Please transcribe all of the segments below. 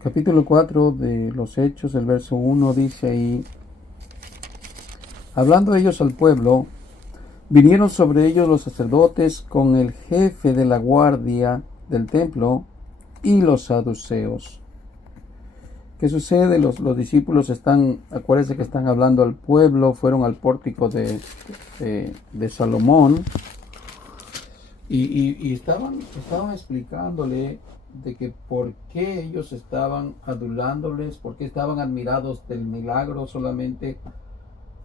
Capítulo 4 de los Hechos, el verso 1 dice ahí: hablando ellos al pueblo, vinieron sobre ellos los sacerdotes con el jefe de la guardia del templo y los saduceos. ¿Qué sucede? Los discípulos están, acuérdense que están hablando al pueblo, fueron al pórtico de Salomón y estaban explicándole de que por qué ellos estaban adulándoles, por qué estaban admirados del milagro solamente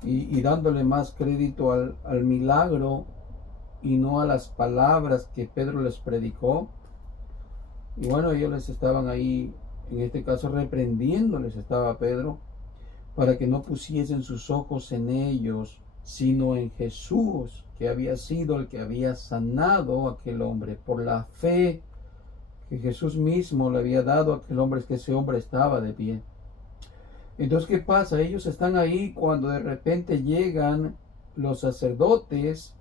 y dándole más crédito al milagro y no a las palabras que Pedro les predicó. Y bueno, ellos les estaban ahí, en este caso reprendiéndoles estaba Pedro, para que no pusiesen sus ojos en ellos, sino en Jesús, que había sido el que había sanado a aquel hombre por la fe que Jesús mismo le había dado a aquel hombre, es que ese hombre estaba de pie. Entonces, ¿qué pasa? Ellos están ahí cuando de repente llegan los sacerdotes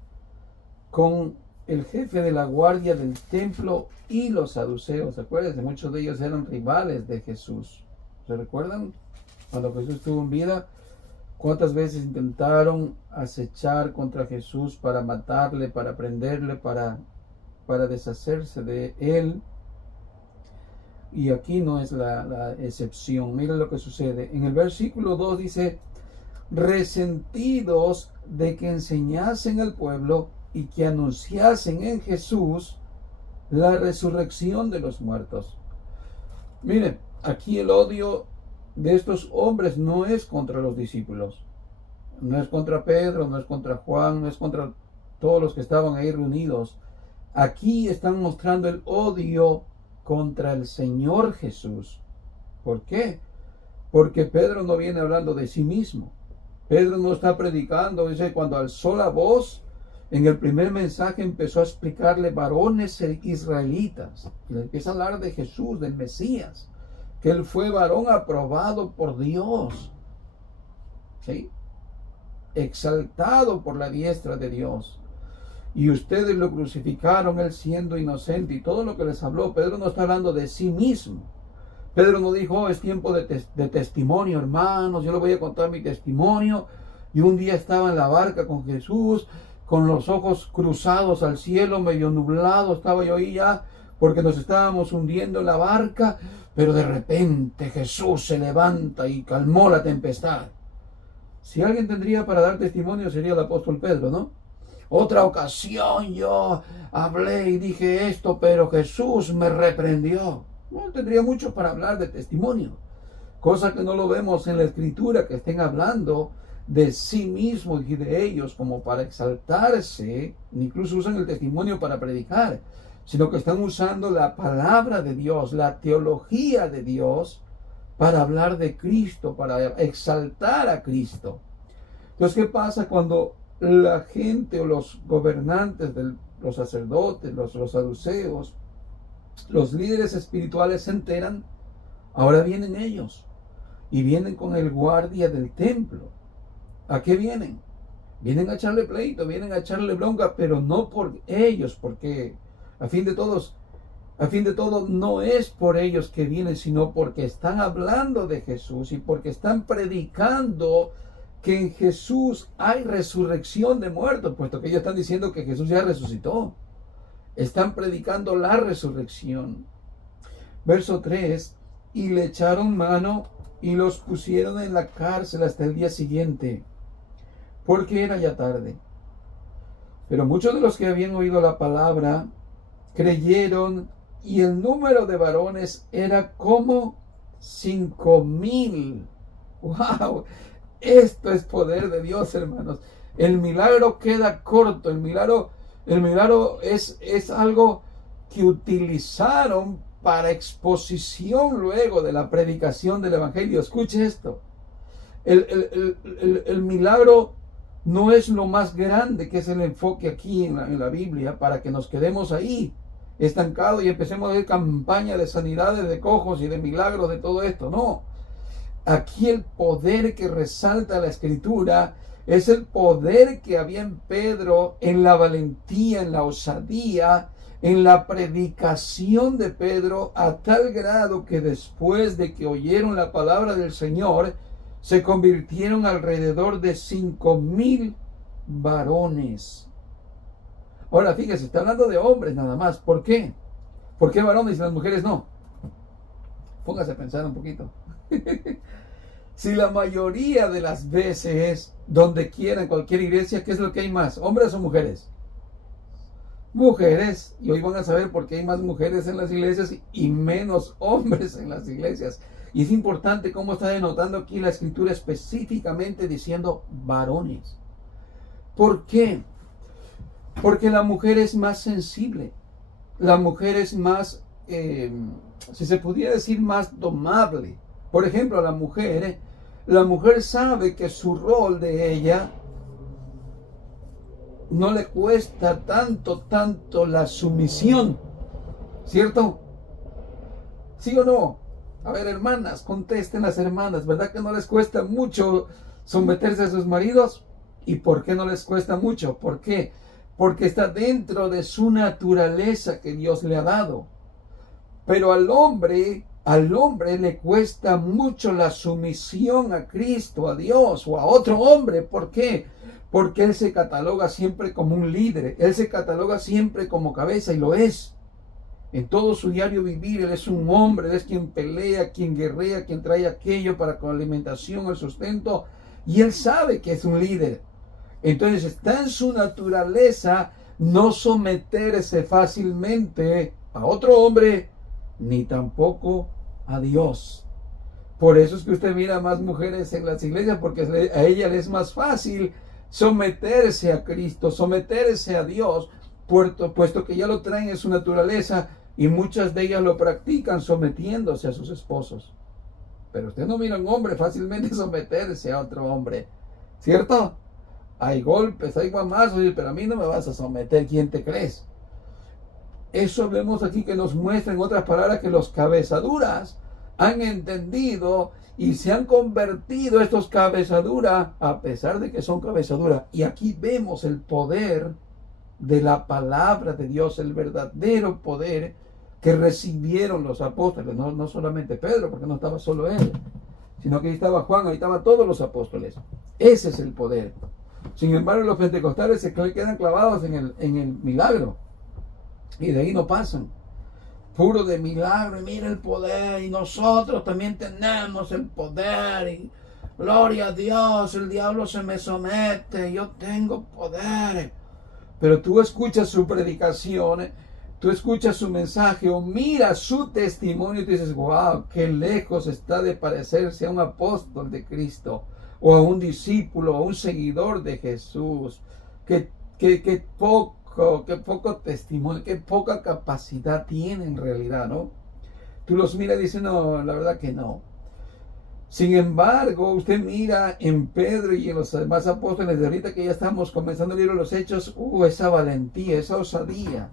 con el jefe de la guardia del templo y los saduceos. Acuérdense, muchos de ellos eran rivales de Jesús. ¿Se recuerdan? Cuando Jesús estuvo en vida, ¿cuántas veces intentaron acechar contra Jesús para matarle, para prenderle, para deshacerse de él? Y aquí no es la excepción. Miren lo que sucede. En el versículo 2 dice: resentidos de que enseñasen al pueblo y que anunciasen en Jesús la resurrección de los muertos. Miren, aquí el odio de estos hombres no es contra los discípulos. No es contra Pedro, no es contra Juan, no es contra todos los que estaban ahí reunidos. Aquí están mostrando el odio contra el Señor Jesús. ¿Por qué? Porque Pedro no viene hablando de sí mismo. Pedro no está predicando. Dice, cuando alzó la voz, en el primer mensaje empezó a explicarle varones israelitas. Y le empieza a hablar de Jesús, del Mesías, que él fue varón aprobado por Dios, ¿sí? Exaltado por la diestra de Dios. Y ustedes lo crucificaron, él siendo inocente, y todo lo que les habló. Pedro no está hablando de sí mismo. Pedro no dijo, es tiempo de testimonio, hermanos, yo les voy a contar mi testimonio. Y un día estaba en la barca con Jesús, con los ojos cruzados al cielo, medio nublado, estaba yo ahí ya, porque nos estábamos hundiendo en la barca, pero de repente Jesús se levanta y calmó la tempestad. Si alguien tendría para dar testimonio sería el apóstol Pedro, ¿no? Otra ocasión yo hablé y dije esto, pero Jesús me reprendió. No tendría mucho para hablar de testimonio, cosa que no lo vemos en la escritura, que estén hablando de sí mismos y de ellos como para exaltarse. Incluso usan el testimonio para predicar, sino que están usando la palabra de Dios, la teología de Dios, para hablar de Cristo, para exaltar a Cristo. Entonces, ¿qué pasa cuando la gente o los gobernantes, los sacerdotes, los saduceos, los líderes espirituales se enteran? Ahora vienen ellos y vienen con el guardia del templo. ¿A qué vienen? Vienen a echarle pleito, vienen a echarle bronca, pero no por ellos, porque a fin de todo no es por ellos que vienen, sino porque están hablando de Jesús y porque están predicando que en Jesús hay resurrección de muertos, puesto que ellos están diciendo que Jesús ya resucitó. Están predicando la resurrección. Verso 3, y le echaron mano y los pusieron en la cárcel hasta el día siguiente, porque era ya tarde. Pero muchos de los que habían oído la palabra creyeron, y el número de varones era como 5,000. ¡Wow! Esto es poder de Dios, hermanos. El milagro queda corto. El milagro es algo que utilizaron para exposición luego de la predicación del Evangelio. Escuche esto. El milagro no es lo más grande, que es el enfoque aquí en la Biblia, para que nos quedemos ahí estancados y empecemos a ver campaña de sanidades de cojos y de milagros de todo esto. No. Aquí el poder que resalta la Escritura es el poder que había en Pedro, en la valentía, en la osadía, en la predicación de Pedro, a tal grado que después de que oyeron la palabra del Señor, se convirtieron alrededor de 5,000 varones. Ahora fíjese, está hablando de hombres nada más. ¿Por qué? ¿Por qué varones y las mujeres no? Póngase a pensar un poquito. Si la mayoría de las veces, donde quiera, en cualquier iglesia, ¿qué es lo que hay más? ¿Hombres o mujeres? Mujeres. Y hoy van a saber por qué hay más mujeres en las iglesias y menos hombres en las iglesias. Y es importante cómo está denotando aquí la escritura específicamente diciendo varones. ¿Por qué? Porque la mujer es más sensible. La mujer es más, si se pudiera decir, más domable. Por ejemplo, la mujer sabe que su rol de ella no le cuesta tanto la sumisión, ¿cierto? ¿Sí o no? A ver, hermanas, contesten las hermanas, ¿verdad que no les cuesta mucho someterse a sus maridos? ¿Y por qué no les cuesta mucho? ¿Por qué? Porque está dentro de su naturaleza que Dios le ha dado. Pero al hombre le cuesta mucho la sumisión a Cristo, a Dios o a otro hombre. ¿Por qué? Porque él se cataloga siempre como un líder, él se cataloga siempre como cabeza y lo es. En todo su diario vivir, él es un hombre, él es quien pelea, quien guerrea, quien trae aquello para con la alimentación, el sustento, y él sabe que es un líder. Entonces está en su naturaleza no someterse fácilmente a otro hombre, ni tampoco a Dios. Por eso es que usted mira más mujeres en las iglesias, porque a ella le es más fácil someterse a Cristo, someterse a Dios, puesto que ya lo traen en su naturaleza y muchas de ellas lo practican sometiéndose a sus esposos. Pero usted no mira a un hombre fácilmente someterse a otro hombre, ¿cierto? Hay golpes, hay guamazos, pero a mí no me vas a someter. ¿Quién te crees? Eso vemos aquí que nos muestra en otras palabras que los cabezaduras han entendido y se han convertido estos cabezaduras a pesar de que son cabezaduras. Y aquí vemos el poder de la palabra de Dios, el verdadero poder que recibieron los apóstoles, no solamente Pedro, porque no estaba solo él, sino que ahí estaba Juan, ahí estaban todos los apóstoles. Ese es el poder. Sin embargo, los pentecostales se quedan clavados en el milagro y de ahí no pasan. Puro de milagro, y mira el poder, y nosotros también tenemos el poder, y gloria a Dios, el diablo se me somete, yo tengo poder. Pero tú escuchas su predicación, tú escuchas su mensaje o miras su testimonio y te dices, wow, qué lejos está de parecerse a un apóstol de Cristo, o a un discípulo, a un seguidor de Jesús. Qué poco testimonio, qué poca capacidad tiene en realidad, ¿no? Tú los miras y dices, no, la verdad que no. Sin embargo, usted mira en Pedro y en los demás apóstoles de ahorita que ya estamos comenzando el libro de los Hechos, esa valentía, esa osadía.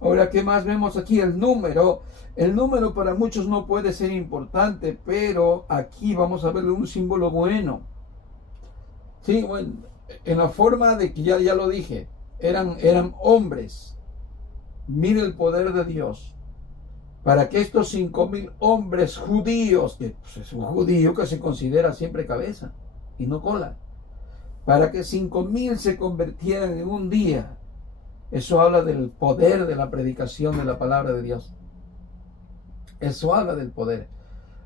Ahora, ¿qué más vemos aquí? El número para muchos no puede ser importante, pero aquí vamos a verle un símbolo bueno. Sí, bueno, en la forma de que ya lo dije, eran hombres. Mire el poder de Dios. Para que estos 5,000 hombres judíos, que pues, es un judío que se considera siempre cabeza y no cola, para que 5,000 se convirtieran en un día, eso habla del poder de la predicación de la palabra de Dios. Eso habla del poder.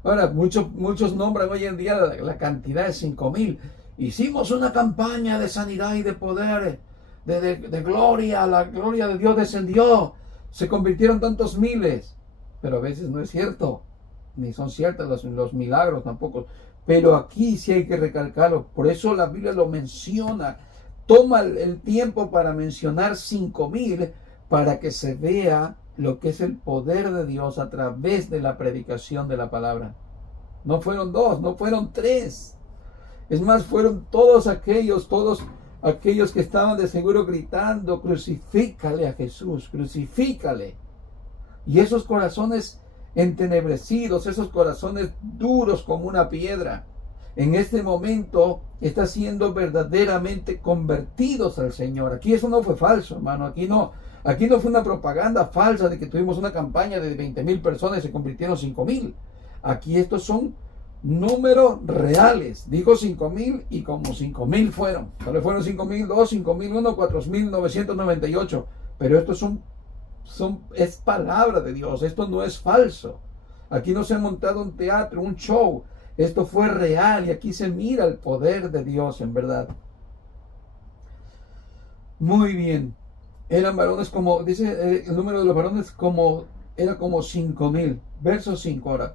Ahora, muchos nombran hoy en día la cantidad de 5,000. Hicimos una campaña de sanidad y de poder, de gloria, la gloria de Dios descendió, se convirtieron tantos miles. Pero a veces no es cierto, ni son ciertos los milagros tampoco. Pero aquí sí hay que recalcarlo. Por eso la Biblia lo menciona. Toma el tiempo para mencionar 5,000 para que se vea lo que es el poder de Dios a través de la predicación de la palabra. No fueron 2, no fueron 3. Es más, fueron todos aquellos que estaban de seguro gritando, crucifícale a Jesús, crucifícale. Y esos corazones entenebrecidos, esos corazones duros como una piedra, en este momento están siendo verdaderamente convertidos al Señor. Aquí eso no fue falso, hermano. Aquí no Aquí no fue una propaganda falsa de que tuvimos una campaña de 20,000 personas y se convirtieron 5,000. Aquí estos son números reales. Dijo 5,000 y como 5,000 fueron. Solo fueron 5,002, 5,001, 4,998. Pero estos es palabra de Dios. Esto no es falso. Aquí no se ha montado un teatro, un show. Esto fue real y aquí se mira el poder de Dios en verdad. Muy bien. Eran varones como, dice el número de los varones era como 5,000. Verso 5 ahora.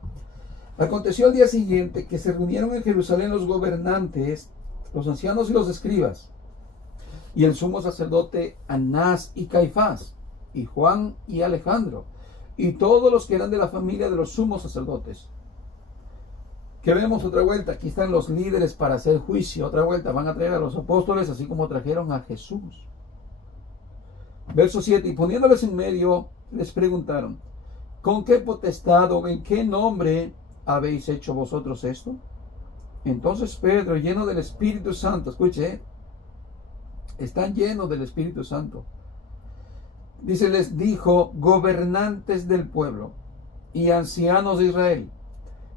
Aconteció al día siguiente que se reunieron en Jerusalén los gobernantes, los ancianos y los escribas, y el sumo sacerdote Anás y Caifás, y Juan y Alejandro, y todos los que eran de la familia de los sumos sacerdotes. Que vemos otra vuelta, aquí están los líderes para hacer juicio, otra vuelta, van a traer a los apóstoles así como trajeron a Jesús. Verso 7, y poniéndoles en medio, les preguntaron, ¿con qué potestad o en qué nombre habéis hecho vosotros esto? Entonces Pedro, lleno del Espíritu Santo, escuche, están llenos del Espíritu Santo. Dice, les dijo, gobernantes del pueblo y ancianos de Israel,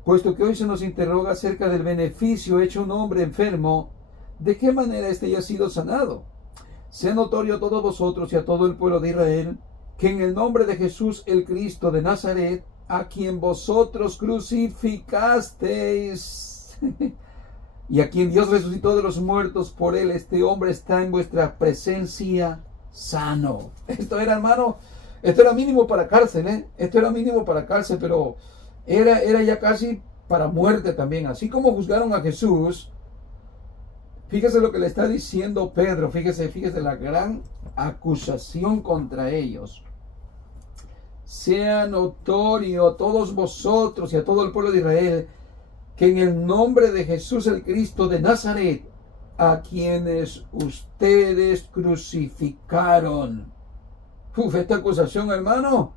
puesto que hoy se nos interroga acerca del beneficio hecho a un hombre enfermo, ¿de qué manera éste haya sido sanado? Sea notorio a todos vosotros y a todo el pueblo de Israel, que en el nombre de Jesús el Cristo de Nazaret, a quien vosotros crucificasteis, y a quien Dios resucitó de los muertos, por él este hombre está en vuestra presencia sano. Esto era, hermano, esto era mínimo para cárcel, esto era mínimo para cárcel, pero era ya casi para muerte también. Así como juzgaron a Jesús, fíjese lo que le está diciendo Pedro, fíjese la gran acusación contra ellos. Sea notorio a todos vosotros y a todo el pueblo de Israel, que en el nombre de Jesús el Cristo de Nazaret, a quienes ustedes crucificaron. Esta acusación, hermano,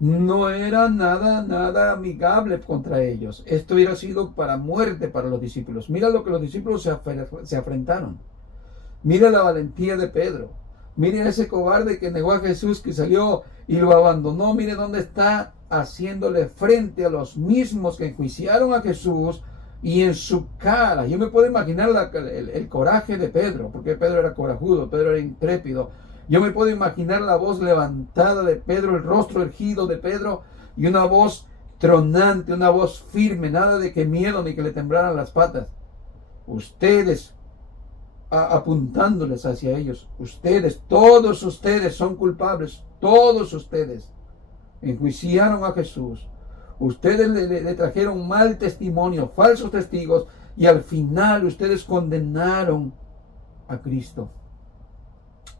no era nada amigable contra ellos. Esto hubiera sido para muerte para los discípulos. Mira lo que los discípulos se afrentaron. Mira la valentía de Pedro. Mire a ese cobarde que negó a Jesús, que salió y lo abandonó. Mire dónde está haciéndole frente a los mismos que enjuiciaron a Jesús, y en su cara. Yo me puedo imaginar el coraje de Pedro, porque Pedro era corajudo, Pedro era intrépido. Yo me puedo imaginar la voz levantada de Pedro, el rostro erguido de Pedro, y una voz tronante, una voz firme, nada de que miedo ni que le temblaran las patas. Ustedes, apuntándoles hacia ellos, ustedes, todos ustedes son culpables, todos ustedes enjuiciaron a Jesús. Ustedes le trajeron mal testimonio, falsos testigos, y al final ustedes condenaron a Cristo.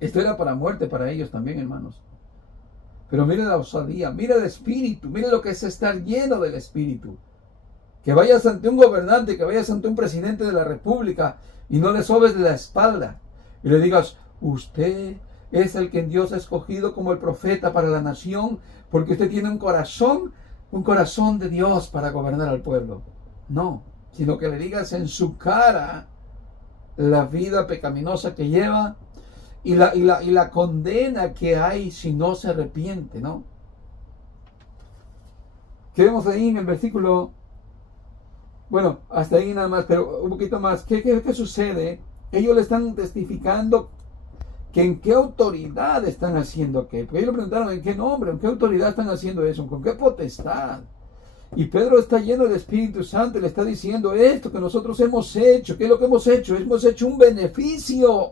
Esto era para muerte para ellos también, hermanos. Pero mire la osadía, mire el Espíritu, mire lo que es estar lleno del Espíritu. Que vayas ante un gobernante, que vayas ante un presidente de la República y no le sobes de la espalda y le digas, usted es el que Dios ha escogido como el profeta para la nación, porque usted tiene un corazón de Dios para gobernar al pueblo. No, sino que le digas en su cara la vida pecaminosa que lleva y la condena que hay si no se arrepiente, ¿no? ¿Qué vemos ahí en el versículo? Bueno, hasta ahí nada más, pero un poquito más. ¿Qué sucede? Ellos le están testificando que en qué autoridad están haciendo qué. Porque ellos le preguntaron en qué nombre, en qué autoridad están haciendo eso, con qué potestad. Y Pedro está lleno del Espíritu Santo y le está diciendo esto que nosotros hemos hecho. ¿Qué es lo que hemos hecho? Hemos hecho un beneficio.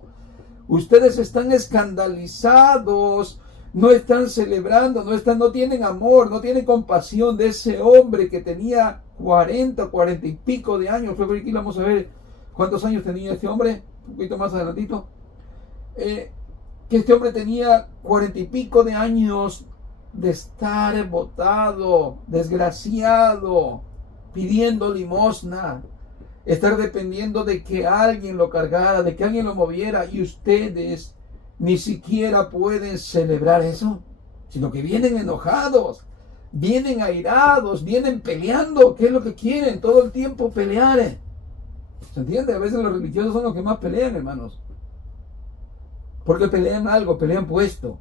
Ustedes están escandalizados, no están celebrando, no tienen amor, no tienen compasión de ese hombre que tenía 40 y pico de años. Aquí vamos a ver cuántos años tenía este hombre, un poquito más adelantito. Que este hombre tenía 40 y pico de años de estar botado, desgraciado, pidiendo limosna, estar dependiendo de que alguien lo cargara, de que alguien lo moviera, y ustedes ni siquiera pueden celebrar eso, sino que vienen enojados, vienen airados, vienen peleando. ¿Qué es lo que quieren? Todo el tiempo pelear. ¿Se entiende? A veces los religiosos son los que más pelean, hermanos. Porque pelean algo, pelean puesto.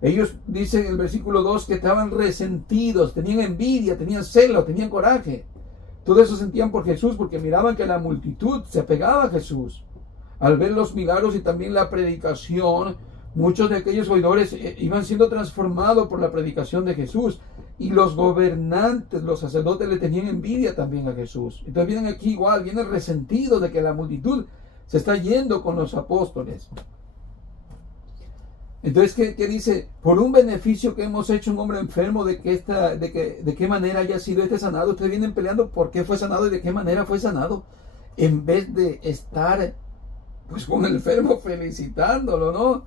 Ellos dicen en el versículo 2 que estaban resentidos, tenían envidia, tenían celo, tenían coraje. Todo eso sentían por Jesús porque miraban que la multitud se apegaba a Jesús. Al ver los milagros y también la predicación, muchos de aquellos oidores iban siendo transformados por la predicación de Jesús. Y los gobernantes, los sacerdotes le tenían envidia también a Jesús. Entonces vienen aquí igual, vienen resentidos de que la multitud se está yendo con los apóstoles. Entonces, ¿qué dice? Por un beneficio que hemos hecho un hombre enfermo, de qué manera haya sido sanado. Ustedes vienen peleando por qué fue sanado y de qué manera fue sanado, en vez de estar pues con el enfermo felicitándolo, ¿no?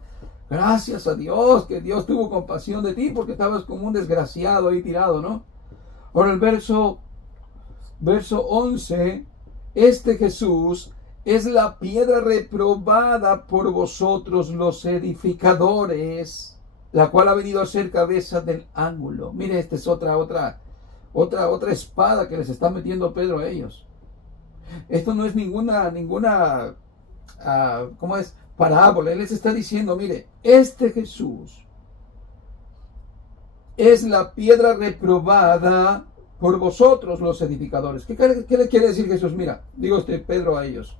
Gracias a Dios, que Dios tuvo compasión de ti porque estabas como un desgraciado ahí tirado, ¿no? Ahora el verso 11, este Jesús es la piedra reprobada por vosotros los edificadores, la cual ha venido a ser cabeza del ángulo. Mire, esta es otra espada que les está metiendo Pedro a ellos. Esto no es ninguna ¿cómo es? Parábola. Él les está diciendo, mire, este Jesús es la piedra reprobada por vosotros los edificadores. ¿Qué le quiere decir Jesús? Mira, digo Pedro a ellos.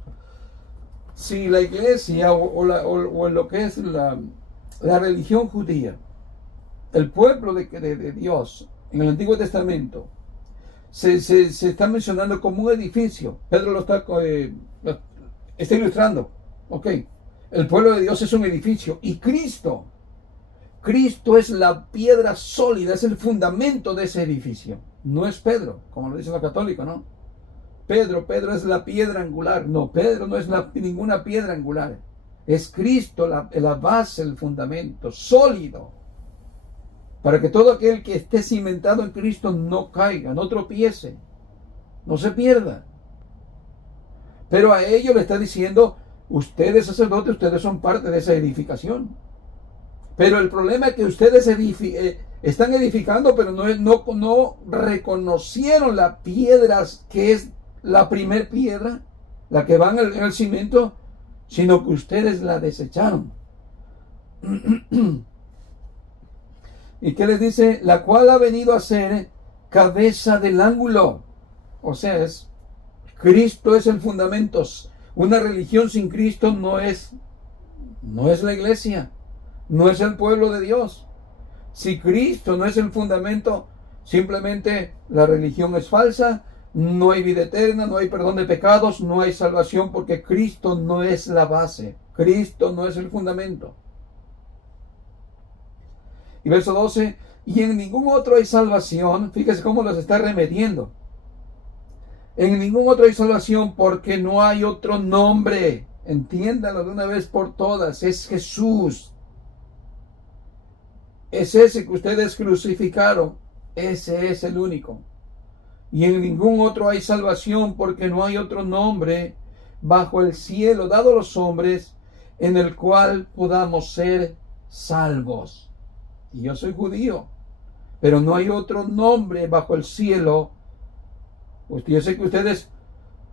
Si la iglesia o lo que es la religión judía, el pueblo de Dios en el Antiguo Testamento, se está mencionando como un edificio. Pedro lo está ilustrando. Ok, el pueblo de Dios es un edificio y Cristo es la piedra sólida, es el fundamento de ese edificio. No es Pedro, como lo dicen los católicos, ¿no? Pedro es la piedra angular. No, Pedro no es ninguna piedra angular. Es Cristo la base, el fundamento, sólido. Para que todo aquel que esté cimentado en Cristo no caiga, no tropiece, no se pierda. Pero a ellos le está diciendo, ustedes sacerdotes, ustedes son parte de esa edificación. Pero el problema es que ustedes están edificando, pero no reconocieron la piedra que es la primer piedra, la que va en el cimiento, sino que ustedes la desecharon. ¿Y qué les dice? La cual ha venido a ser cabeza del ángulo. O sea, Cristo es el fundamento. Una religión sin Cristo no es la iglesia, no es el pueblo de Dios. Si Cristo no es el fundamento, simplemente la religión es falsa, no hay vida eterna, no hay perdón de pecados, no hay salvación, porque Cristo no es la base, Cristo no es el fundamento. Y verso 12, y en ningún otro hay salvación. Fíjese cómo los está remediando. En ningún otro hay salvación, porque no hay otro nombre. Entiéndanlo de una vez por todas. Es Jesús. Es ese que ustedes crucificaron. Ese es el único. Y en ningún otro hay salvación, porque no hay otro nombre bajo el cielo dado a los hombres en el cual podamos ser salvos. Y yo soy judío, pero no hay otro nombre bajo el cielo. Pues yo sé que ustedes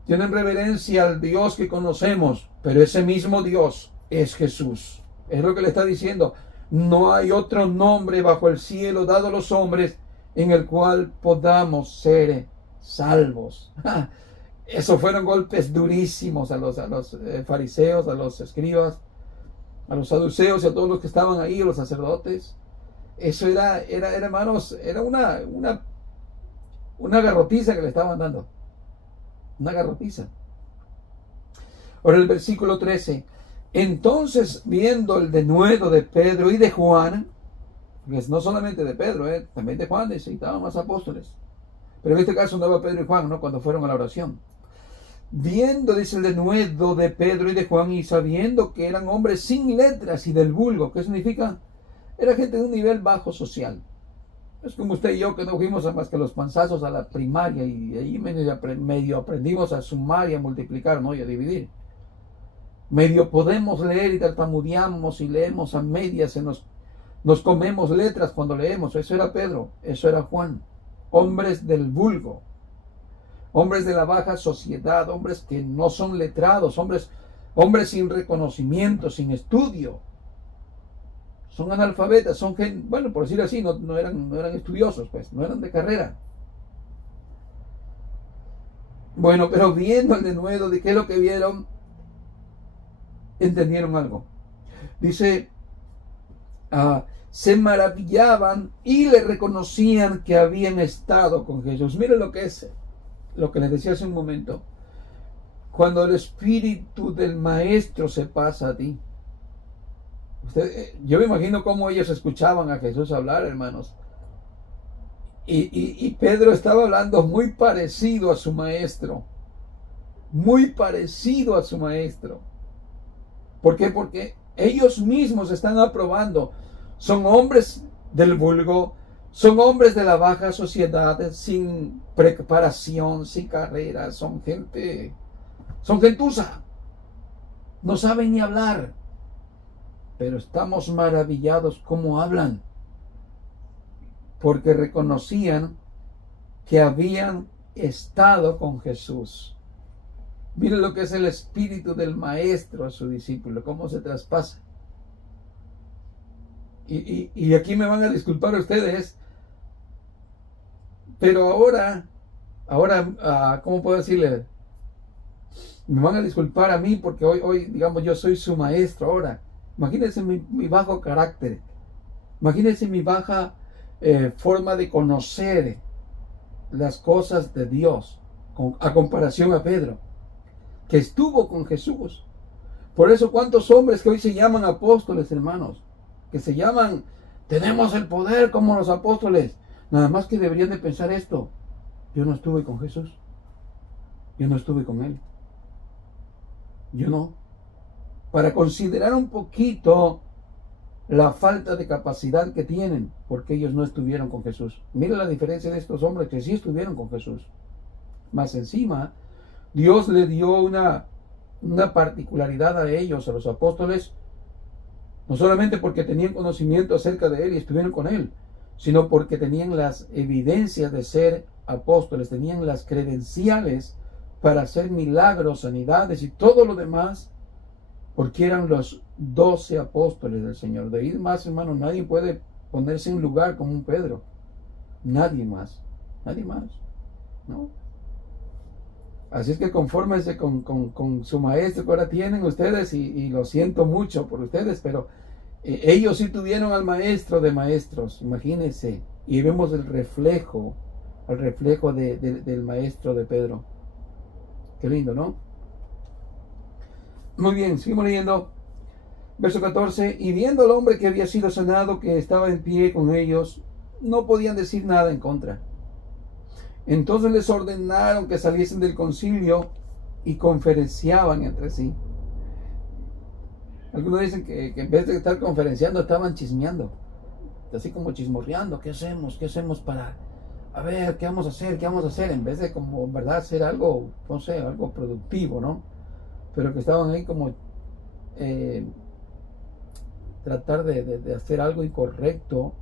tienen reverencia al Dios que conocemos, pero ese mismo Dios es Jesús. Es lo que le está diciendo. No hay otro nombre bajo el cielo dado a los hombres en el cual podamos ser salvos. Esos fueron golpes durísimos a los fariseos, a los escribas, a los saduceos y a todos los que estaban ahí, a los sacerdotes. Eso era hermanos, era una garrotiza que le estaban dando. Una garrotiza. Ahora el versículo 13. Entonces, viendo el denuedo de Pedro y de Juan, que no solamente de Pedro, también de Juan, necesitaban más apóstoles. Pero en este caso no era Pedro y Juan, ¿no? Cuando fueron a la oración. Viendo, dice, el denuedo de Pedro y de Juan, y sabiendo que eran hombres sin letras y del vulgo. ¿Qué significa? Era gente de un nivel bajo social. Es como usted y yo, que no fuimos a más que los panzazos a la primaria, y ahí medio aprendimos a sumar y a multiplicar, ¿no? Y a dividir. Medio podemos leer y tartamudeamos y leemos a medias, nos comemos letras cuando leemos. Eso era Pedro, eso era Juan. Hombres del vulgo, hombres de la baja sociedad, hombres que no son letrados, hombres sin reconocimiento, sin estudio. son analfabetas, son gente, bueno, por decir así, no eran estudiosos, pues, no eran de carrera. Bueno, pero viendo el denuedo de qué es lo que vieron, entendieron algo. Dice, se maravillaban y le reconocían que habían estado con Jesús. Miren lo que es, lo que les decía hace un momento. Cuando el espíritu del maestro se pasa a ti. Yo me imagino cómo ellos escuchaban a Jesús hablar, hermanos. Y Pedro estaba hablando muy parecido a su maestro. Muy parecido a su maestro. ¿Por qué? Porque ellos mismos están aprobando. Son hombres del vulgo, son hombres de la baja sociedad, sin preparación, sin carrera, son gentuza. No saben ni hablar. Pero estamos maravillados cómo hablan. Porque reconocían que habían estado con Jesús. Miren lo que es el espíritu del maestro a su discípulo, cómo se traspasa. Y aquí me van a disculpar ustedes, pero ahora, ¿cómo puedo decirle? Me van a disculpar a mí porque hoy, digamos, yo soy su maestro ahora. Imagínense mi bajo carácter. Imagínense mi baja forma de conocer las cosas de Dios a comparación a Pedro, que estuvo con Jesús. Por eso, ¿cuántos hombres que hoy se llaman apóstoles, hermanos? Que se llaman, tenemos el poder como los apóstoles. Nada más que deberían de pensar esto. Yo no estuve con Jesús. Yo no estuve con Él. Yo no. Para considerar un poquito la falta de capacidad que tienen, porque ellos no estuvieron con Jesús. Mira la diferencia de estos hombres que sí estuvieron con Jesús. Más encima, Dios le dio una particularidad a ellos, a los apóstoles, no solamente porque tenían conocimiento acerca de Él y estuvieron con Él, sino porque tenían las evidencias de ser apóstoles, tenían las credenciales para hacer milagros, sanidades y todo lo demás, porque eran los 12 apóstoles del Señor. De ahí más, hermano, nadie puede ponerse en lugar como un Pedro. Nadie más, ¿no? Así es que confórmense con su maestro que ahora tienen ustedes y lo siento mucho por ustedes, pero ellos sí tuvieron al maestro de maestros, imagínense, y vemos el reflejo del maestro de Pedro. Qué lindo, ¿no? Muy bien, seguimos leyendo. Verso 14, y viendo al hombre que había sido sanado, que estaba en pie con ellos, no podían decir nada en contra. Entonces les ordenaron que saliesen del concilio y conferenciaban entre sí. Algunos dicen que en vez de estar conferenciando estaban chismeando, así como chismorreando. ¿Qué hacemos? ¿Qué hacemos para, a ver, qué vamos a hacer? ¿Qué vamos a hacer? En vez de como, en verdad, hacer algo, no sé, algo productivo, ¿no? Pero que estaban ahí como tratar de hacer algo incorrecto.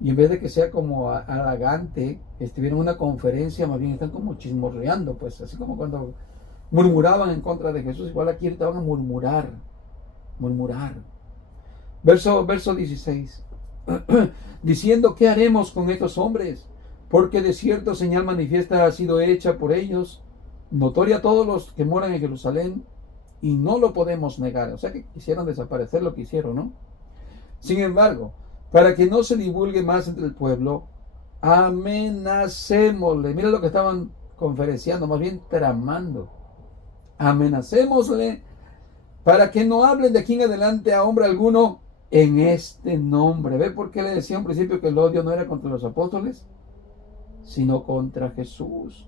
Y en vez de que sea como halagante, estuvieron en una conferencia, más bien están como chismorreando, pues así como cuando murmuraban en contra de Jesús, igual aquí estaban a murmurar. Verso 16, diciendo, ¿qué haremos con estos hombres? Porque de cierto señal manifiesta ha sido hecha por ellos, notoria a todos los que moran en Jerusalén, y no lo podemos negar. O sea que quisieron desaparecer lo que hicieron, ¿no? Sin embargo, para que no se divulgue más entre el pueblo, amenacémosle. Mira lo que estaban conferenciando, más bien tramando. Amenacémosle para que no hablen de aquí en adelante a hombre alguno en este nombre. ¿Ve por qué le decía al principio que el odio no era contra los apóstoles, sino contra Jesús?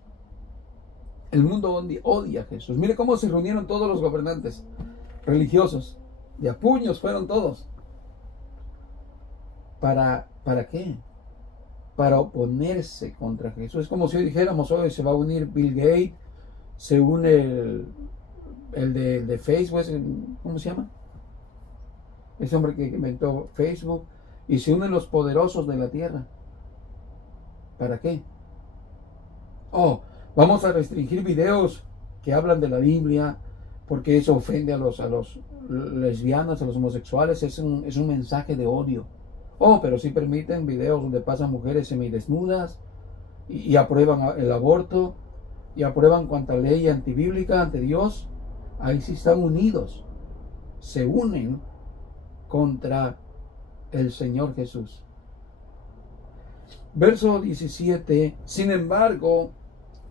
El mundo odia a Jesús. Mire cómo se reunieron todos los gobernantes religiosos. De a puños fueron todos. ¿Para qué? Para oponerse contra Jesús. Es como si hoy dijéramos, hoy se va a unir Bill Gates, se une el de Facebook, ¿cómo se llama? Ese hombre que inventó Facebook, y se unen los poderosos de la tierra. ¿Para qué? Vamos a restringir videos que hablan de la Biblia, porque eso ofende a los lesbianas, a los homosexuales, es un mensaje de odio. Oh, pero si permiten videos donde pasan mujeres semidesnudas y aprueban el aborto y aprueban cuanta ley antibíblica ante Dios, ahí sí están unidos, se unen contra el Señor Jesús. Verso 17, sin embargo,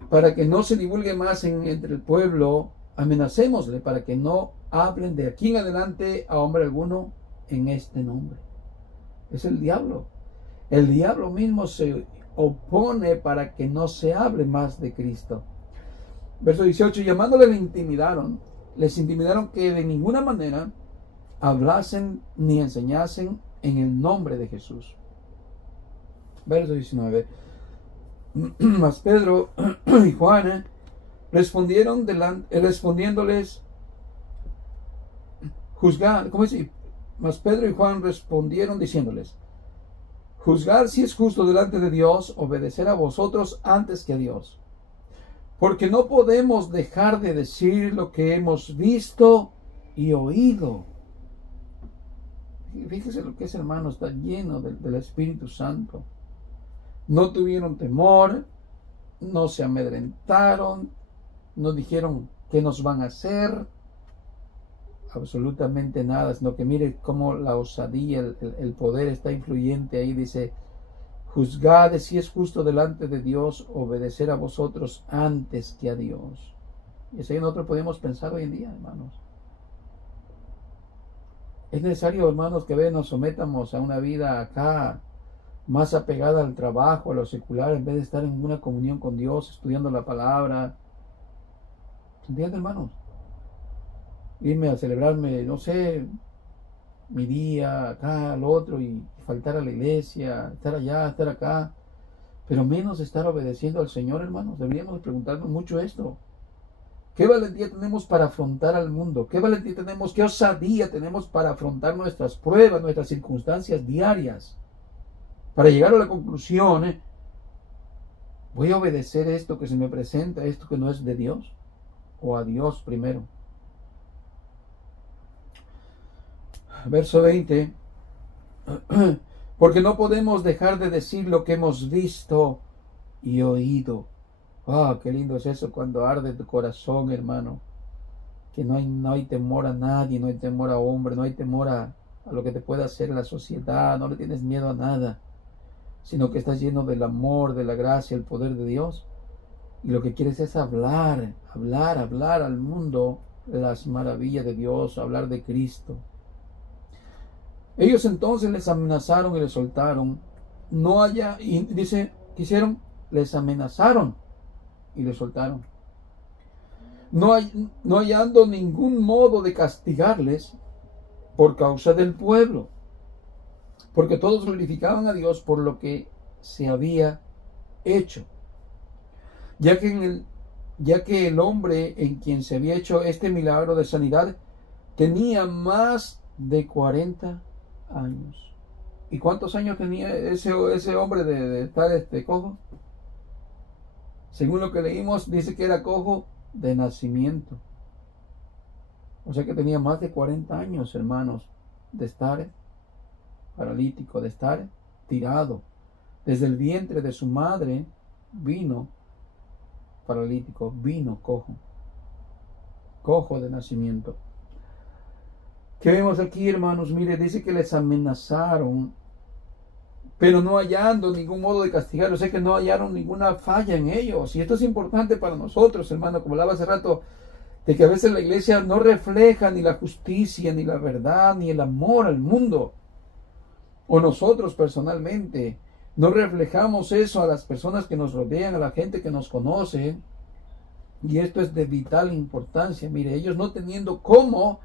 para que no se divulgue más entre el pueblo, amenacémosle para que no hablen de aquí en adelante a hombre alguno en este nombre. Es el diablo. El diablo mismo se opone para que no se hable más de Cristo. Verso 18, llamándole les intimidaron que de ninguna manera hablasen ni enseñasen en el nombre de Jesús. Verso 19, mas Pedro y Juan respondiéndoles, juzgar, ¿cómo es? Mas Pedro y Juan respondieron diciéndoles, juzgar si es justo delante de Dios, obedecer a vosotros antes que a Dios. Porque no podemos dejar de decir lo que hemos visto y oído. Fíjese lo que es, hermano, está lleno del Espíritu Santo. No tuvieron temor, no se amedrentaron, no dijeron qué nos van a hacer, absolutamente nada, sino que mire cómo la osadía, el poder está influyente ahí. Dice, juzgad si es justo delante de Dios obedecer a vosotros antes que a Dios. Y eso nosotros podemos pensar hoy en día, hermanos. Es necesario, hermanos, que nos sometamos a una vida acá más apegada al trabajo, a lo secular, en vez de estar en una comunión con Dios, estudiando la palabra. ¿Entienden, hermanos? Irme a celebrarme, no sé, mi día, acá, al otro, y faltar a la iglesia, estar allá, estar acá, pero menos estar obedeciendo al Señor, hermanos. Deberíamos preguntarnos mucho esto. ¿Qué valentía tenemos para afrontar al mundo? ¿Qué valentía tenemos, qué osadía tenemos para afrontar nuestras pruebas, nuestras circunstancias diarias? Para llegar a la conclusión, voy a obedecer esto que se me presenta, esto que no es de Dios, o a Dios primero. Verso 20, porque no podemos dejar de decir lo que hemos visto y oído. Ah, qué lindo es eso cuando arde tu corazón, hermano, que no hay temor a nadie, no hay temor a hombre, no hay temor a lo que te pueda hacer la sociedad, no le tienes miedo a nada, sino que estás lleno del amor, de la gracia, el poder de Dios, y lo que quieres es hablar al mundo las maravillas de Dios, hablar de Cristo. Ellos entonces les amenazaron y les soltaron. Les amenazaron y les soltaron. No hallando ningún modo de castigarles por causa del pueblo, porque todos glorificaban a Dios por lo que se había hecho. Ya que el hombre en quien se había hecho este milagro de sanidad tenía más de 40 años. ¿Y cuántos años tenía ese hombre de estar cojo? Según lo que leímos, dice que era cojo de nacimiento. O sea que tenía más de 40 años, hermanos, de estar paralítico, de estar tirado. Desde el vientre de su madre vino paralítico, vino cojo de nacimiento. ¿Qué vemos aquí, hermanos? Mire, dice que les amenazaron, pero no hallando ningún modo de castigar. O sea que no hallaron ninguna falla en ellos. Y esto es importante para nosotros, hermano, como hablaba hace rato, de que a veces la iglesia no refleja ni la justicia, ni la verdad, ni el amor al mundo. O nosotros personalmente no reflejamos eso a las personas que nos rodean, a la gente que nos conoce. Y esto es de vital importancia. Mire, ellos no teniendo cómo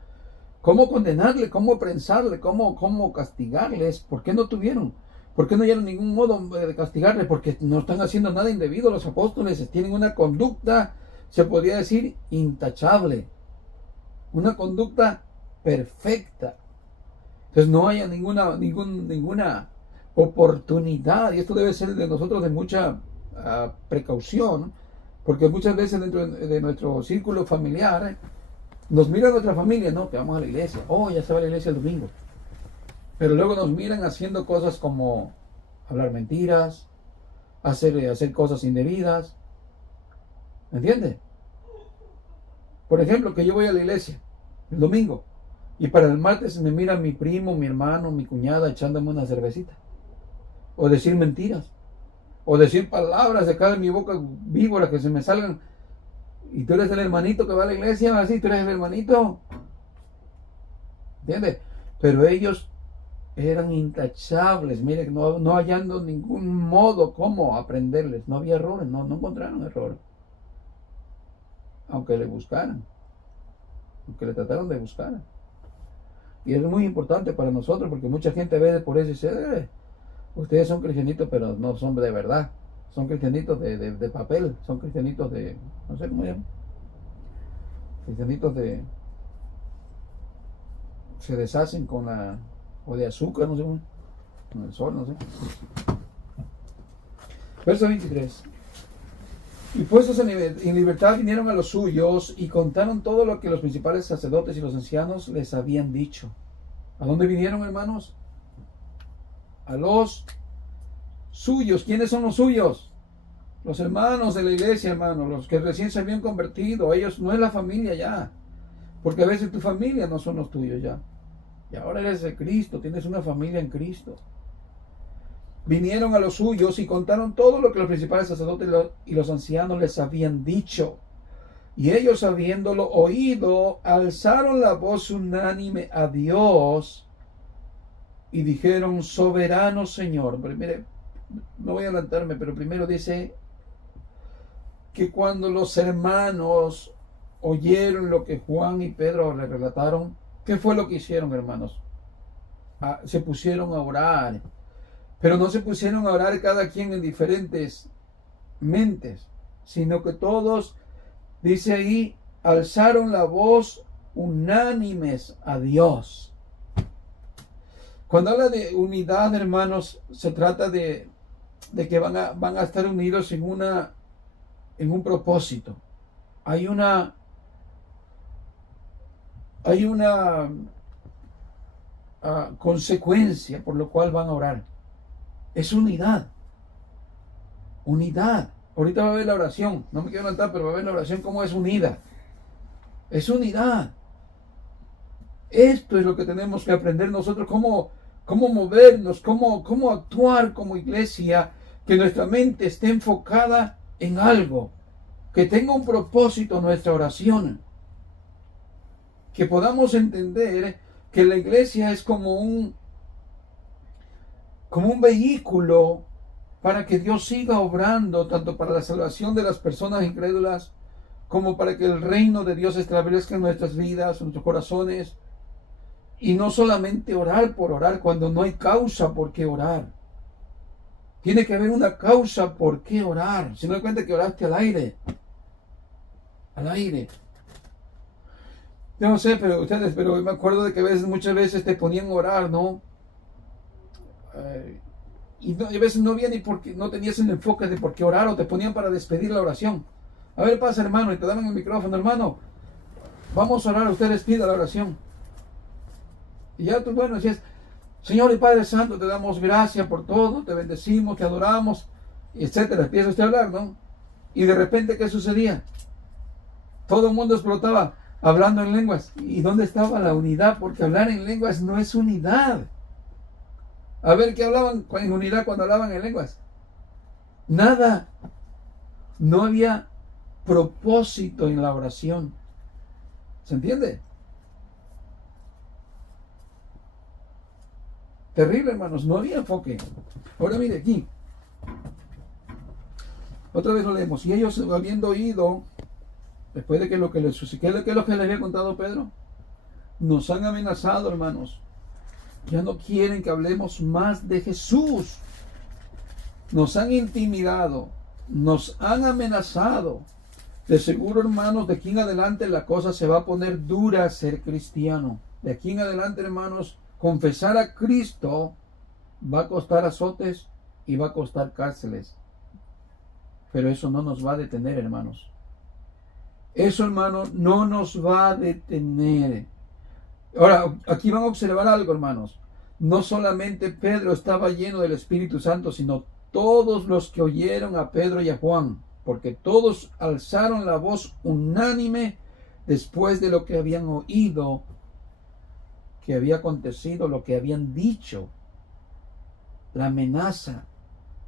condenarle, cómo prensarle, cómo castigarles. ¿Por qué no tuvieron? ¿Por qué no hallaron ningún modo de castigarle? Porque no están haciendo nada indebido. Los apóstoles tienen una conducta, se podría decir, intachable. Una conducta perfecta. Entonces no haya ninguna oportunidad. Y esto debe ser de nosotros de mucha precaución. Porque muchas veces dentro de nuestro círculo familiar Nos mira nuestra familia, no, que vamos a la iglesia. Oh, ya se va a la iglesia el domingo. Pero luego nos miran haciendo cosas como hablar mentiras, hacer cosas indebidas. ¿Me entiende? Por ejemplo, que yo voy a la iglesia el domingo y para el martes me mira mi primo, mi hermano, mi cuñada echándome una cervecita. O decir mentiras. O decir palabras de acá de mi boca víboras que se me salgan. Y tú eres el hermanito que va a la iglesia, así, tú eres el hermanito. ¿Entiendes? Pero ellos eran intachables, miren, no hallando ningún modo cómo aprenderles. No había errores, no encontraron errores. Aunque le buscaran, aunque le trataron de buscar. Y es muy importante para nosotros, porque mucha gente ve por eso y dice, ustedes son cristianitos, pero no son de verdad. Son cristianitos de papel, son cristianitos de, no sé cómo llaman. Cristianitos se deshacen con la, o de azúcar, no sé cómo, con el sol, no sé. Verso 23. Y puestos en libertad vinieron a los suyos y contaron todo lo que los principales sacerdotes y los ancianos les habían dicho. ¿A dónde vinieron, hermanos? A los suyos. ¿Quiénes son los suyos? Los hermanos de la iglesia, hermanos, los que recién se habían convertido. Ellos no es la familia ya, porque a veces tu familia no son los tuyos ya. Y ahora eres de Cristo, tienes una familia en Cristo. Vinieron a los suyos y contaron todo lo que los principales sacerdotes y los ancianos les habían dicho. Y ellos, habiéndolo oído, alzaron la voz unánime a Dios y dijeron: soberano Señor. Pero mire, no voy a adelantarme, pero primero dice que cuando los hermanos oyeron lo que Juan y Pedro le relataron, ¿qué fue lo que hicieron, hermanos? Se pusieron a orar. Pero no se pusieron a orar cada quien en diferentes mentes, sino que todos, dice ahí, alzaron la voz unánimes a Dios. Cuando habla de unidad, hermanos, se trata de que van a estar unidos en un propósito. Hay una consecuencia por lo cual van a orar. Es unidad. Unidad. Ahorita va a ver la oración. No me quiero adelantar, pero va a ver la oración cómo es unida. Es unidad. Esto es lo que tenemos que aprender nosotros, cómo movernos, cómo actuar como iglesia, que nuestra mente esté enfocada en algo, que tenga un propósito nuestra oración, que podamos entender que la iglesia es como un vehículo para que Dios siga obrando, tanto para la salvación de las personas incrédulas, como para que el reino de Dios se establezca en nuestras vidas, en nuestros corazones. Y no solamente orar por orar cuando no hay causa por qué orar. Tiene que haber una causa por qué orar. Si no te cuenta que oraste al aire. Al aire. Yo no sé, pero me acuerdo de que muchas veces te ponían a orar, ¿no? Y a veces no había ni porque no tenías el enfoque de por qué orar, o te ponían para despedir la oración. A ver, pasa, hermano, y te daban el micrófono: hermano, vamos a orar, usted despida la oración. Y ya tú, bueno, decías: Señor y Padre Santo, te damos gracias por todo, te bendecimos, te adoramos, etcétera. Empieza usted a hablar, ¿no? Y de repente, ¿qué sucedía? Todo el mundo explotaba hablando en lenguas. ¿Y dónde estaba la unidad? Porque hablar en lenguas no es unidad. A ver, ¿qué hablaban en unidad cuando hablaban en lenguas? Nada. No había propósito en la oración. ¿Se entiende? Terrible, hermanos. No había enfoque. Ahora mire aquí. Otra vez lo leemos. Y ellos, habiendo oído, después de que lo que les sucedió, ¿qué es lo que les había contado Pedro? Nos han amenazado, hermanos. Ya no quieren que hablemos más de Jesús. Nos han intimidado. Nos han amenazado. De seguro, hermanos, de aquí en adelante la cosa se va a poner dura ser cristiano. De aquí en adelante, hermanos, confesar a Cristo va a costar azotes y va a costar cárceles. Pero eso no nos va a detener, hermanos. Eso, hermano, no nos va a detener. Ahora, aquí van a observar algo, hermanos. No solamente Pedro estaba lleno del Espíritu Santo, sino todos los que oyeron a Pedro y a Juan, porque todos alzaron la voz unánime después de lo que habían oído, que había acontecido, lo que habían dicho, la amenaza.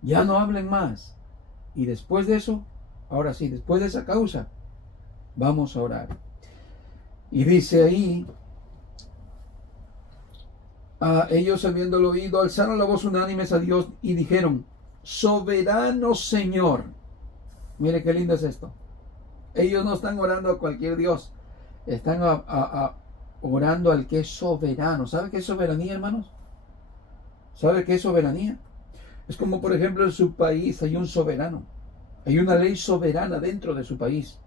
Ya no hablen más. Y después de eso, ahora sí, después de esa causa, vamos a orar. Y dice ahí, ellos habiéndolo oído, alzaron la voz unánimes a Dios y dijeron, soberano Señor. Mire qué lindo es esto. Ellos no están orando a cualquier Dios, están orando al que es soberano. ¿Sabe qué es soberanía, hermanos? ¿Sabe qué es soberanía? Es como, por ejemplo, en su país hay un soberano. Hay una ley soberana dentro de su país.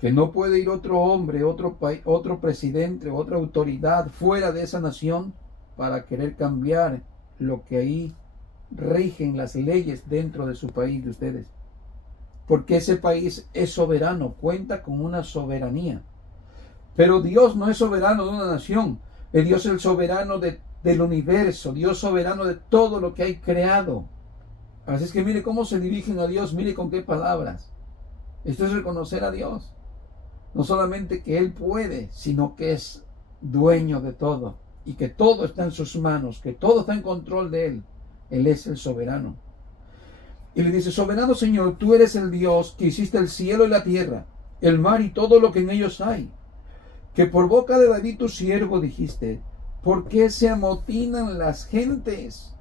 Que no puede ir otro hombre, otro presidente, otra autoridad fuera de esa nación para querer cambiar lo que ahí rigen las leyes dentro de su país de ustedes. Porque ese país es soberano, cuenta con una soberanía. Pero Dios no es soberano de una nación. Dios es el soberano del universo, Dios soberano de todo lo que hay creado. Así es que mire cómo se dirigen a Dios, mire con qué palabras. Esto es reconocer a Dios. No solamente que Él puede, sino que es dueño de todo y que todo está en sus manos, que todo está en control de Él. Él es el soberano. Y le dice, soberano Señor, tú eres el Dios que hiciste el cielo y la tierra, el mar y todo lo que en ellos hay. Que por boca de David tu siervo dijiste, ¿por qué se amotinan las gentes?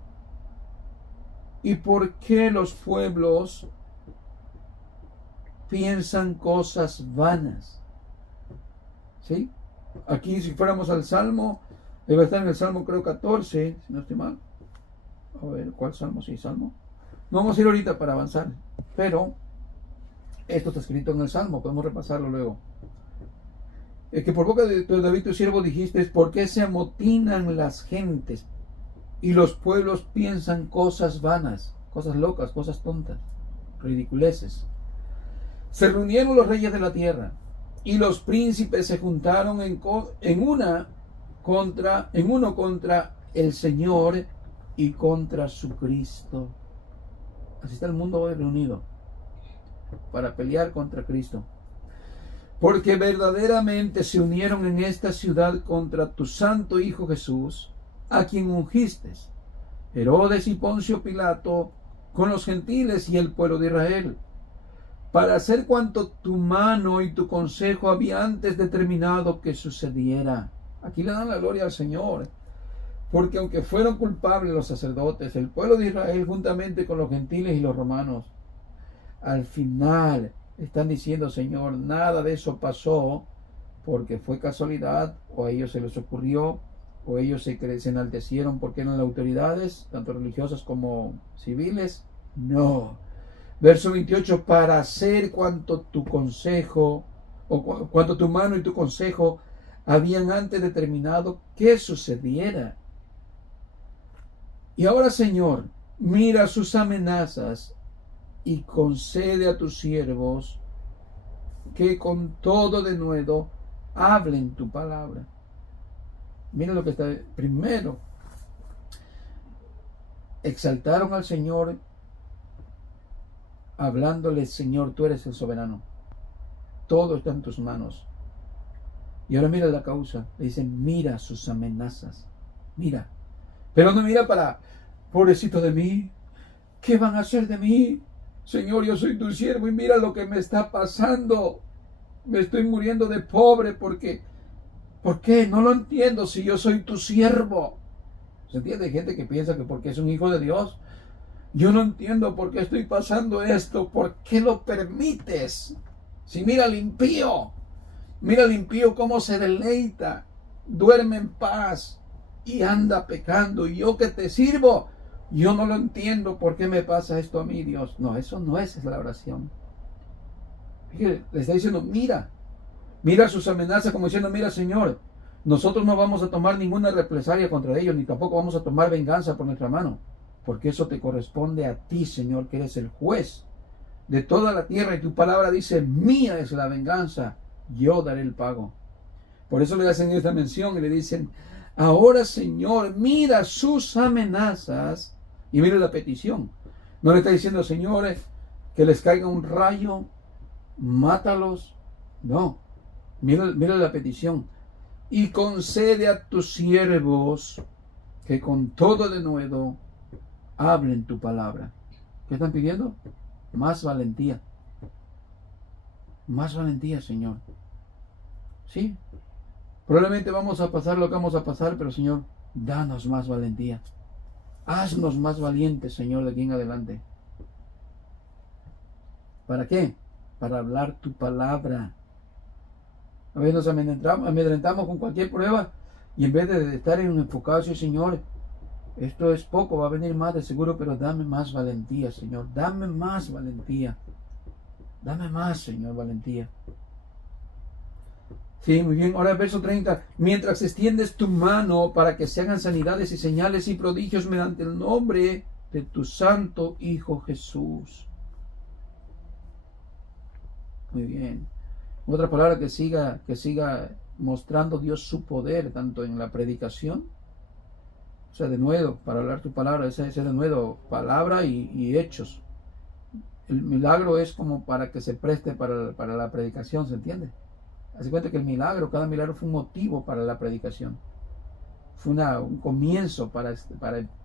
¿Y por qué los pueblos piensan cosas vanas? ¿Sí? Aquí si fuéramos al Salmo, debe estar en el Salmo creo 14, si no estoy mal. A ver, ¿cuál Salmo? Sí, Salmo. No vamos a ir ahorita para avanzar, pero esto está escrito en el Salmo, podemos repasarlo luego. Que por boca de David tu siervo dijiste, ¿por qué se amotinan las gentes y los pueblos piensan cosas vanas, cosas locas, cosas tontas, ridiculeces? Se reunieron los reyes de la tierra y los príncipes se juntaron en uno contra el Señor y contra su Cristo. Así está el mundo hoy reunido para pelear contra Cristo. Porque verdaderamente se unieron en esta ciudad contra tu santo Hijo Jesús, a quien ungiste, Herodes y Poncio Pilato, con los gentiles y el pueblo de Israel, para hacer cuanto tu mano y tu consejo había antes determinado que sucediera. Aquí le dan la gloria al Señor, porque aunque fueron culpables los sacerdotes, el pueblo de Israel juntamente con los gentiles y los romanos, al final están diciendo, Señor, nada de eso pasó porque fue casualidad, o a ellos se les ocurrió, o ellos se enaltecieron porque eran las autoridades, tanto religiosas como civiles. No. Verso 28, para hacer cuanto tu consejo, o cuanto tu mano y tu consejo habían antes determinado que sucediera. Y ahora, Señor, mira sus amenazas y concede a tus siervos que con todo denuedo hablen tu palabra. Mira lo que está. Primero, exaltaron al Señor hablándole, Señor, tú eres el soberano. Todo está en tus manos. Y ahora mira la causa. Le dicen, mira sus amenazas. Mira. Pero no mira para, pobrecito de mí. ¿Qué van a hacer de mí? Señor, yo soy tu siervo y mira lo que me está pasando. Me estoy muriendo de pobre porque... ¿Por qué? No lo entiendo si yo soy tu siervo. ¿Se entiende? Hay gente que piensa que porque es un hijo de Dios. Yo no entiendo por qué estoy pasando esto. ¿Por qué lo permites? Si mira al impío. Mira al impío cómo se deleita. Duerme en paz y anda pecando. Y yo que te sirvo, yo no lo entiendo. ¿Por qué me pasa esto a mí, Dios? No, eso no es la oración. Fíjate, le está diciendo, mira sus amenazas como diciendo, mira, Señor, nosotros no vamos a tomar ninguna represalia contra ellos, ni tampoco vamos a tomar venganza por nuestra mano, porque eso te corresponde a ti, Señor, que eres el juez de toda la tierra, y tu palabra dice, mía es la venganza, yo daré el pago. Por eso le hacen esta mención y le dicen, ahora Señor, mira sus amenazas y mira la petición. No le está diciendo, señores, que les caiga un rayo, mátalos. No, mira la petición. Y concede a tus siervos que con todo denuedo hablen tu palabra. ¿Qué están pidiendo? Más valentía. Más valentía, Señor. Sí, probablemente vamos a pasar lo que vamos a pasar, pero Señor, danos más valentía. Haznos más valientes, Señor, de aquí en adelante. ¿Para qué? Para hablar tu palabra. A veces nos amedrentamos con cualquier prueba y en vez de estar enfocados, Señor, esto es poco, va a venir más de seguro, pero dame más valentía, Señor. Dame más valentía. Dame más, Señor, valentía. Sí, muy bien. Ahora el verso 30. Mientras extiendes tu mano para que se hagan sanidades y señales y prodigios mediante el nombre de tu santo Hijo Jesús. Muy bien. Otra palabra que siga mostrando Dios su poder, tanto en la predicación, o sea, de nuevo, para hablar tu palabra, ese de nuevo, palabra y hechos. El milagro es como para que se preste para la predicación, ¿se entiende? Hace cuenta que cada milagro fue un motivo para la predicación. Fue un comienzo para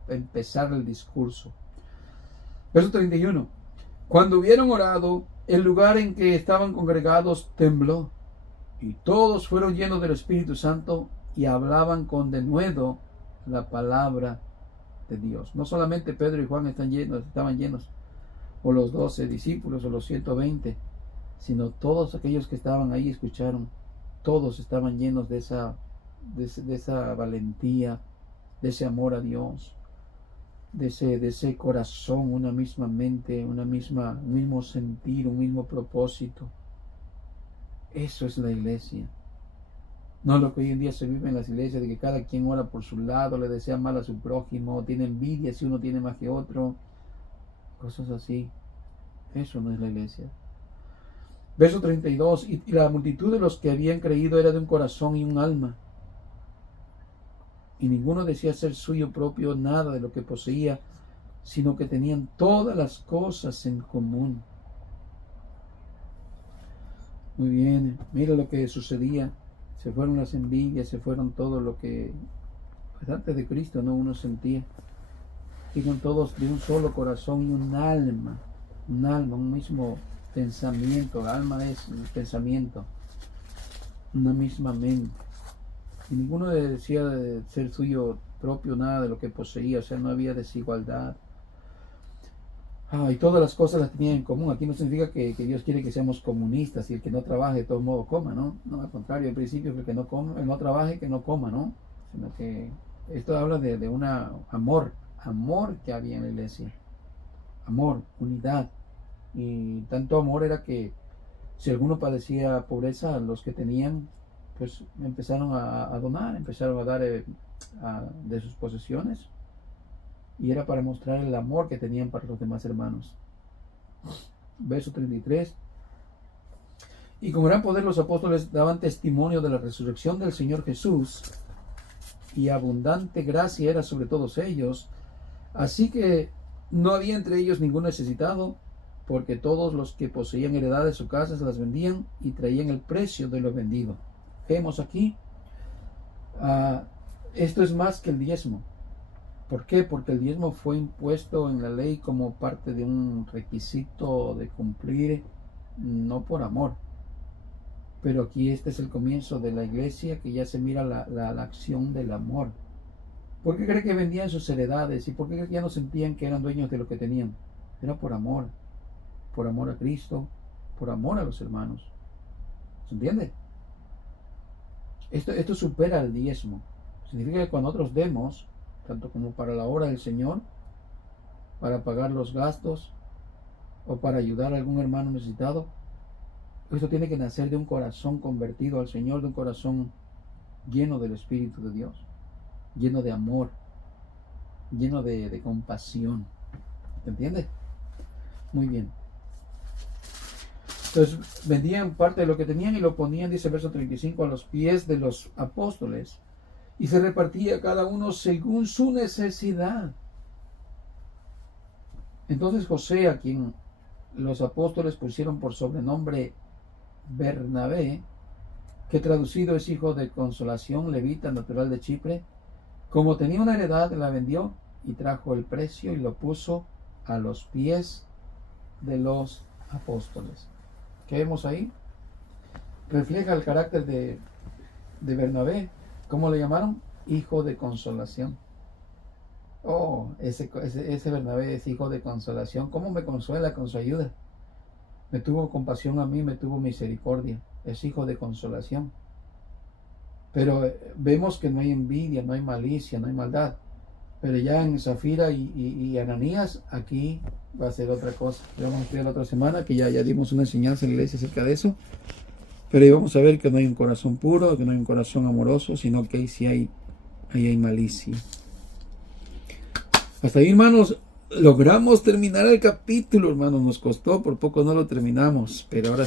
empezar el discurso. Verso 31. Cuando hubieron orado, el lugar en que estaban congregados tembló, y todos fueron llenos del Espíritu Santo y hablaban con denuedo la palabra de Dios. No solamente Pedro y Juan estaban llenos, o los 12 discípulos, o los 120, sino todos aquellos que estaban ahí escucharon. Todos estaban llenos de esa valentía, de ese amor a Dios, de ese corazón, una misma mente, un mismo sentir, un mismo propósito. Eso es la iglesia. No lo que hoy en día se vive en las iglesias, de que cada quien ora por su lado, le desea mal a su prójimo, tiene envidia si uno tiene más que otro, cosas así. Eso no es la iglesia. Verso 32. Y la multitud de los que habían creído era de un corazón y un alma, y ninguno decía ser suyo propio nada de lo que poseía, sino que tenían todas las cosas en común. Muy bien, mira lo que sucedía. Se fueron las envidias, se fueron todo lo que pues antes de Cristo no uno sentía. Tienen todos de un solo corazón y un alma, un mismo pensamiento. El alma es el pensamiento, una misma mente. Y ninguno decía de ser suyo propio nada de lo que poseía, o sea, no había desigualdad. Y todas las cosas las tenían en común. Aquí no significa que Dios quiere que seamos comunistas y el que no trabaje de todos modos coma, ¿no? No, al contrario, el principio es que el que no trabaje, que no coma, ¿no? Sino que esto habla de un amor que había en la iglesia. Amor, unidad. Y tanto amor era que si alguno padecía pobreza, los que tenían, pues empezaron a donar, empezaron a dar de sus posesiones. Y era para mostrar el amor que tenían para los demás hermanos. Verso 33. Y con gran poder los apóstoles daban testimonio de la resurrección del Señor Jesús, y abundante gracia era sobre todos ellos. Así que no había entre ellos ningún necesitado, porque todos los que poseían heredades o casas las vendían y traían el precio de lo vendido. Vemos aquí, esto es más que el diezmo. ¿Por qué? Porque el diezmo fue impuesto en la ley como parte de un requisito de cumplir, no por amor. Pero aquí este es el comienzo de la iglesia, que ya se mira la acción del amor. ¿Por qué cree que vendían sus heredades? ¿Y por qué ya no sentían que eran dueños de lo que tenían? Era por amor a Cristo, por amor a los hermanos. ¿Se entiende? Esto supera el diezmo. Significa que cuando nosotros demos, tanto como para la obra del Señor, para pagar los gastos o para ayudar a algún hermano necesitado, esto tiene que nacer de un corazón convertido al Señor, de un corazón lleno del Espíritu de Dios, lleno de amor, lleno de compasión. ¿Te entiendes? Muy bien. Entonces vendían parte de lo que tenían y lo ponían, dice el verso 35, a los pies de los apóstoles. Y se repartía cada uno según su necesidad. Entonces José, a quien los apóstoles pusieron por sobrenombre Bernabé, que traducido es hijo de consolación, levita, natural de Chipre, como tenía una heredad, la vendió y trajo el precio y lo puso a los pies de los apóstoles. ¿Qué vemos ahí? Refleja el carácter de Bernabé. ¿Cómo le llamaron? Hijo de consolación. Oh, ese Bernabé es hijo de consolación. ¿Cómo me consuela con su ayuda? Me tuvo compasión a mí, me tuvo misericordia. Es hijo de consolación. Pero vemos que no hay envidia, no hay malicia, no hay maldad. Pero ya en Zafira y Ananías, aquí va a ser otra cosa. Vamos a estudiar la otra semana, que ya dimos una enseñanza en la iglesia acerca de eso. Pero ahí vamos a ver que no hay un corazón puro, que no hay un corazón amoroso, sino que ahí sí hay malicia. Hasta ahí, hermanos, logramos terminar el capítulo, hermanos. Nos costó, por poco no lo terminamos, pero ahora